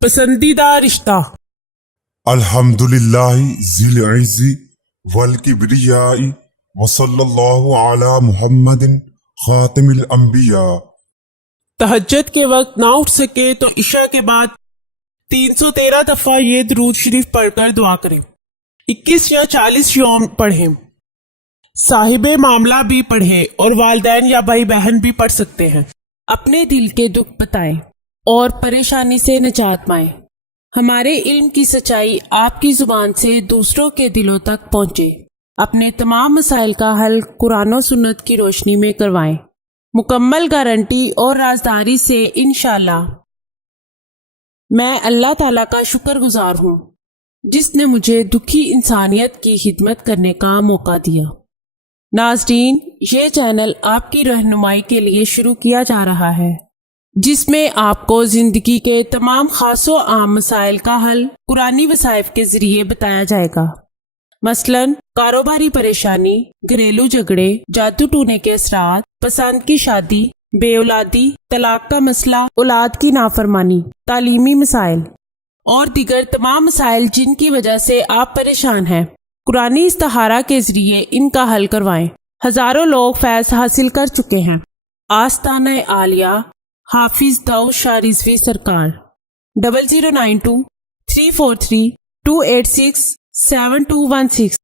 پسندیدہ رشتہ۔ الحمدللہ ذی العز والکبریاء وصلی اللہ علی محمد خاتم الانبیاء۔ تہجد کے وقت نہ اٹھ سکے تو عشاء کے بعد 313 دفعہ یہ درود شریف پڑھ کر دعا کریں۔ 21 یا 40 یوم پڑھیں۔ صاحب معاملہ بھی پڑھے اور والدین یا بھائی بہن بھی پڑھ سکتے ہیں۔ اپنے دل کے دکھ بتائیں اور پریشانی سے نجات پائیں۔ ہمارے علم کی سچائی آپ کی زبان سے دوسروں کے دلوں تک پہنچے۔ اپنے تمام مسائل کا حل قرآن و سنت کی روشنی میں کروائیں، مکمل گارنٹی اور رازداری سے انشاءاللہ۔ میں اللہ تعالیٰ کا شکر گزار ہوں جس نے مجھے دکھی انسانیت کی خدمت کرنے کا موقع دیا۔ ناظرین، یہ چینل آپ کی رہنمائی کے لیے شروع کیا جا رہا ہے، جس میں آپ کو زندگی کے تمام خاص و عام مسائل کا حل قرآنی وظائف کے ذریعے بتایا جائے گا۔ مثلاً کاروباری پریشانی، گھریلو جھگڑے، جادو ٹونے کے اثرات، پسند کی شادی، بے اولادی، طلاق کا مسئلہ، اولاد کی نافرمانی، تعلیمی مسائل اور دیگر تمام مسائل جن کی وجہ سے آپ پریشان ہیں، قرآنی استخارہ کے ذریعے ان کا حل کروائیں۔ ہزاروں لوگ فیض حاصل کر چکے ہیں۔ آستانہ عالیہ حافظ داؤد شاہ رضوی سرکار 0092 343 286 7216